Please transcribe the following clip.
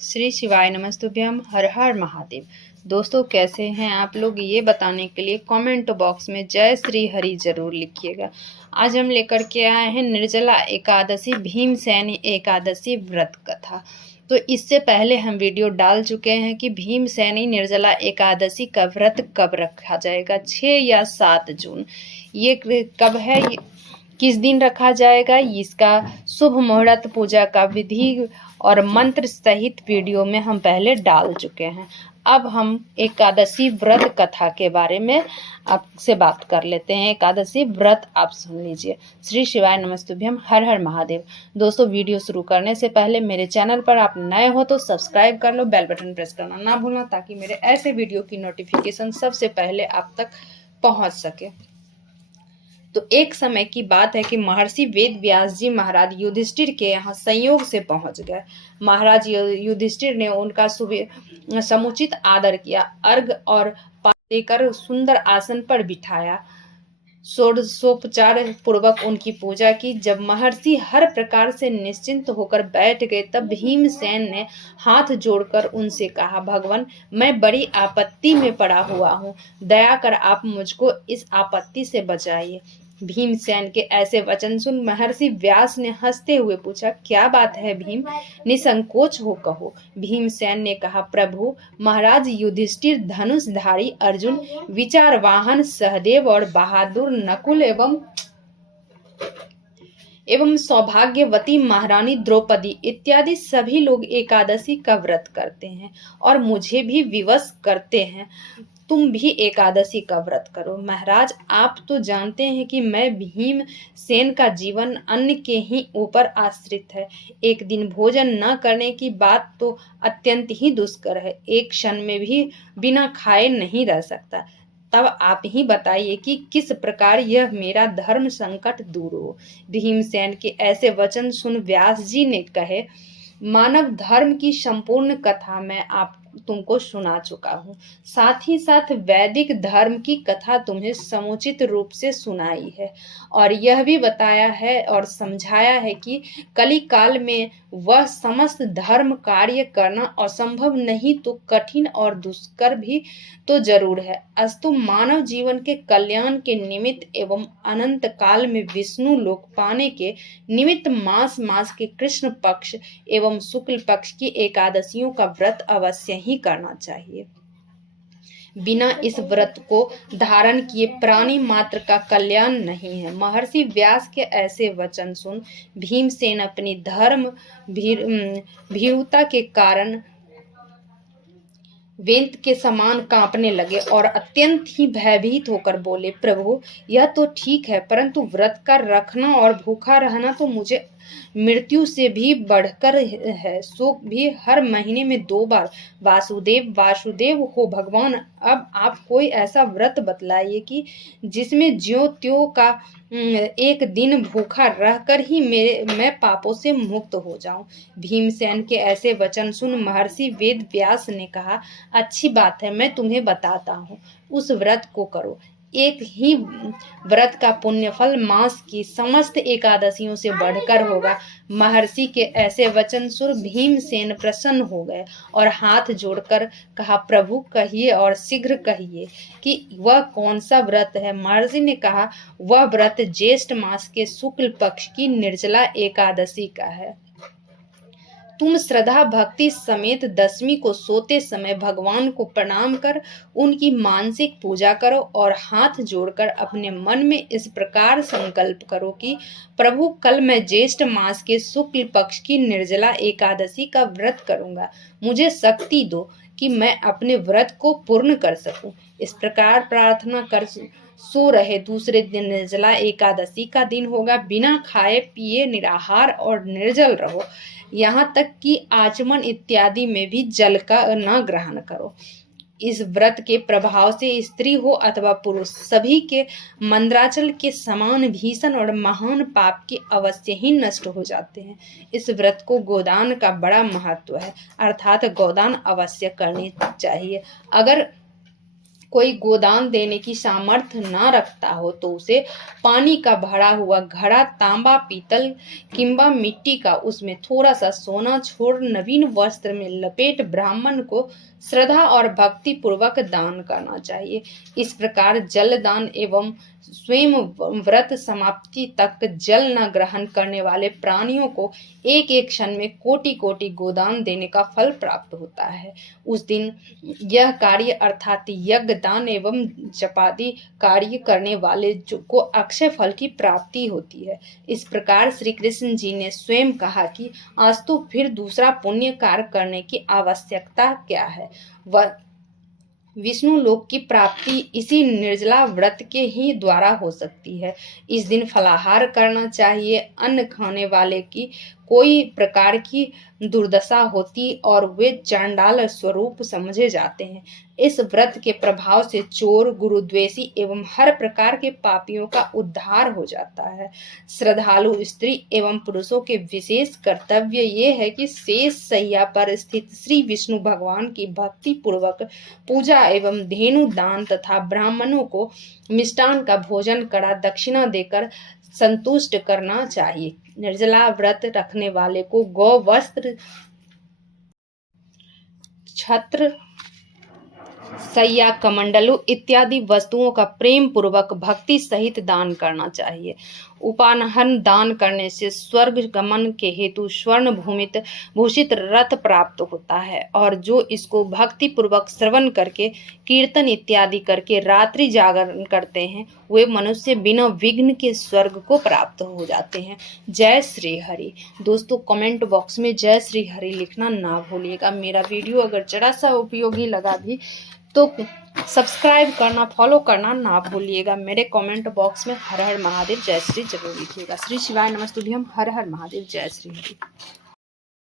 श्री शिवाय नमस्तुभ्यम। हर हर महादेव। दोस्तों, कैसे हैं आप लोग? ये बताने के लिए कमेंट बॉक्स में जय श्री हरि जरूर लिखिएगा। आज हम लेकर के आए हैं निर्जला एकादशी भीमसेनी एकादशी व्रत कथा। तो इससे पहले हम वीडियो डाल चुके हैं कि भीमसेनी निर्जला एकादशी का व्रत कब रखा जाएगा, 6 या 7 जून। ये कब है, किस दिन रखा जाएगा, इसका शुभ मुहूर्त, पूजा का विधि और मंत्र सहित वीडियो में हम पहले डाल चुके हैं। अब हम एकादशी व्रत कथा के बारे में आपसे बात कर लेते हैं। एकादशी व्रत आप सुन लीजिए। श्री शिवाय नमस्तुभ्यम। हर हर महादेव। दोस्तों, वीडियो शुरू करने से पहले मेरे चैनल पर आप नए हो तो सब्सक्राइब कर लो, बेल बटन प्रेस करना ना भूलना, ताकि मेरे ऐसे वीडियो की नोटिफिकेशन सबसे पहले आप तक पहुंच सके। तो एक समय की बात है कि महर्षि वेद व्यास जी महाराज युधिष्ठिर के यहाँ संयोग से पहुंच गए। महाराज युधिष्ठिर ने उनका समुचित आदर किया, अर्घ और पानी देकर सुंदर आसन पर बिठाया, षोडशोपचार पूर्वक उनकी पूजा की। जब महर्षि हर प्रकार से निश्चिंत होकर बैठ गए, तब भीमसेन ने हाथ जोड़कर उनसे कहा, भगवान, मैं बड़ी आपत्ति में पड़ा हुआ हूँ, दया कर आप मुझको इस आपत्ति से बचाइए। भीमसेन के ऐसे वचन सुन महर्षि व्यास ने हंसते हुए पूछा, क्या बात है भीम, निसंकोच हो कहो। भीमसेन ने कहा, प्रभु, महाराज युधिष्ठिर, धनुषधारी अर्जुन, विचारवाहन सहदेव और बहादुर नकुल एवं सौभाग्यवती महारानी द्रौपदी इत्यादि सभी लोग एकादशी का व्रत करते हैं और मुझे भी विवश करते हैं। तुम भी एकादशी का व्रत करो। महाराज, आप तो जानते हैं कि मैं भीमसेन का जीवन अन्न के ही ऊपर आश्रित है। एक दिन भोजन न करने की बात तो अत्यंत ही दुष्कर है। एक क्षण में भी बिना खाए नहीं रह सकता। तब आप ही बताइए कि किस प्रकार यह मेरा धर्म संकट दूर हो। भीमसेन के ऐसे वचन सुन व्यास जी ने कहे, मानव धर्म की संपूर्ण कथा मैं आप तुमको सुना चुका हूँ, साथ ही साथ वैदिक धर्म की कथा तुम्हें समुचित रूप से सुनाई है और यह भी बताया है और समझाया है कि कली काल में वह समस्त धर्म कार्य करना असंभव नहीं तो कठिन और दुष्कर भी तो जरूर है। अस्तु मानव जीवन के कल्याण के निमित्त एवं अनंत काल में विष्णु लोक पाने के निमित्त मास के कृष्ण पक्ष एवं शुक्ल पक्ष की एकादशियों का व्रत अवश्य ही करना चाहिए। बिना इस व्रत को धारण किए प्राणी मात्र का कल्याण नहीं है। महर्षि व्यास के ऐसे वचन सुन भीमसेन अपनी धर्म भीरुता के कारण वेंत के समान कांपने लगे और अत्यंत ही भयभीत होकर बोले, प्रभु, यह तो ठीक है, परंतु व्रत का रखना और भूखा रहना तो मुझे मृत्यु से भी बढ़कर है। सो भी हर महीने में 2 बार वासुदेव वासुदेव हो भगवान। अब आप कोई ऐसा व्रत बतलाइए कि जिसमें ज्यों त्यों का एक दिन भूखा रहकर ही मैं पापों से मुक्त हो जाऊं। भीमसेन के ऐसे वचन सुन महर्षि वेद व्यास ने कहा, अच्छी बात है, मैं तुम्हें बताता हूँ, उस व्रत को करो। एक ही व्रत का पुण्यफल मास की समस्त एकादशियों से बढ़कर होगा। महर्षि के ऐसे वचन सुन भीमसेन प्रसन्न हो गए और हाथ जोड़कर कहा, प्रभु, कहिए और शीघ्र कहिए कि वह कौन सा व्रत है। महर्षि ने कहा, वह व्रत ज्येष्ठ मास के शुक्ल पक्ष की निर्जला एकादशी का है। तुम श्रद्धा भक्ति समेत 10वीं को सोते समय भगवान को प्रणाम कर उनकी मानसिक पूजा करो और हाथ जोड़कर अपने मन में इस प्रकार संकल्प करो कि प्रभु, कल मैं ज्येष्ठ मास के शुक्ल पक्ष की निर्जला एकादशी का व्रत करूंगा। मुझे शक्ति दो कि मैं अपने व्रत को पूर्ण कर सकूं। इस प्रकार प्रार्थना कर सो रहे। दूसरे दिन निर्जला एकादशी का दिन होगा। बिना खाए पिए निराहार और निर्जल रहो, यहाँ तक कि आचमन इत्यादि में भी जल का न ग्रहण करो। इस व्रत के प्रभाव से स्त्री हो अथवा पुरुष, सभी के मंद्राचल के समान भीषण और महान पाप के अवश्य ही नष्ट हो जाते हैं। इस व्रत को गोदान का बड़ा महत्व है, अर्थात गोदान अवश्य करनी चाहिए। अगर कोई गोदान देने की सामर्थ्य न रखता हो तो उसे पानी का भरा हुआ घड़ा, तांबा, पीतल किंबा मिट्टी का, उसमें थोड़ा सा सोना छोड़ नवीन वस्त्र में लपेट ब्राह्मण को श्रद्धा और भक्ति पूर्वक दान करना चाहिए। इस प्रकार जल दान एवं स्वयं व्रत समाप्ति तक जल न ग्रहण करने वाले प्राणियों को एक एक क्षण में कोटि कोटि गोदान देने का फल प्राप्त होता है। उस दिन यह कार्य अर्थात यज्ञ, दान एवं जपादि कार्य करने वाले को अक्षय फल की प्राप्ति होती है। इस प्रकार श्री कृष्ण जी ने स्वयं कहा कि आज तो फिर दूसरा पुण्य कार्य करने की आवश्यकता क्या है। वह विष्णु लोक की प्राप्ति इसी निर्जला व्रत के ही द्वारा हो सकती है। इस दिन फलाहार करना चाहिए। अन्न खाने वाले की कोई प्रकार की दुर्दशा होती और वे चांडाल स्वरूप समझे जाते हैं। इस व्रत के प्रभाव से चोर, गुरुद्वेषी एवं हर प्रकार के पापियों का उद्धार हो जाता है। श्रद्धालु स्त्री एवं पुरुषों के विशेष कर्तव्य ये है कि शेष शैया पर स्थित श्री विष्णु भगवान की भक्ति पूर्वक पूजा एवं धेनु दान तथा ब्राह्मणों को मिष्टान का भोजन करा दक्षिणा देकर संतुष्ट करना चाहिए। निर्जला व्रत रखने वाले को गौ वस्त्र, छत्र, सैया, कमंडलू इत्यादि वस्तुओं का प्रेम पूर्वक भक्ति सहित दान करना चाहिए। उपानहन दान करने से स्वर्ग गमन के हेतु स्वर्ण भूषित रथ प्राप्त होता है और जो इसको भक्ति पूर्वक श्रवण करके कीर्तन इत्यादि करके रात्रि जागरण करते हैं वे मनुष्य बिना विघ्न के स्वर्ग को प्राप्त हो जाते हैं। जय श्री हरि। दोस्तों कमेंट बॉक्स में जय श्री हरि लिखना ना भूलिएगा। मेरा वीडियो अगर जरा सा उपयोगी लगा भी तो सब्सक्राइब करना, फॉलो करना ना भूलिएगा। मेरे कमेंट बॉक्स में हर हर महादेव जय श्री जरूर लिखिएगा। श्री शिवाय नमस्तुभ्यम। हर हर महादेव जय श्री हरि।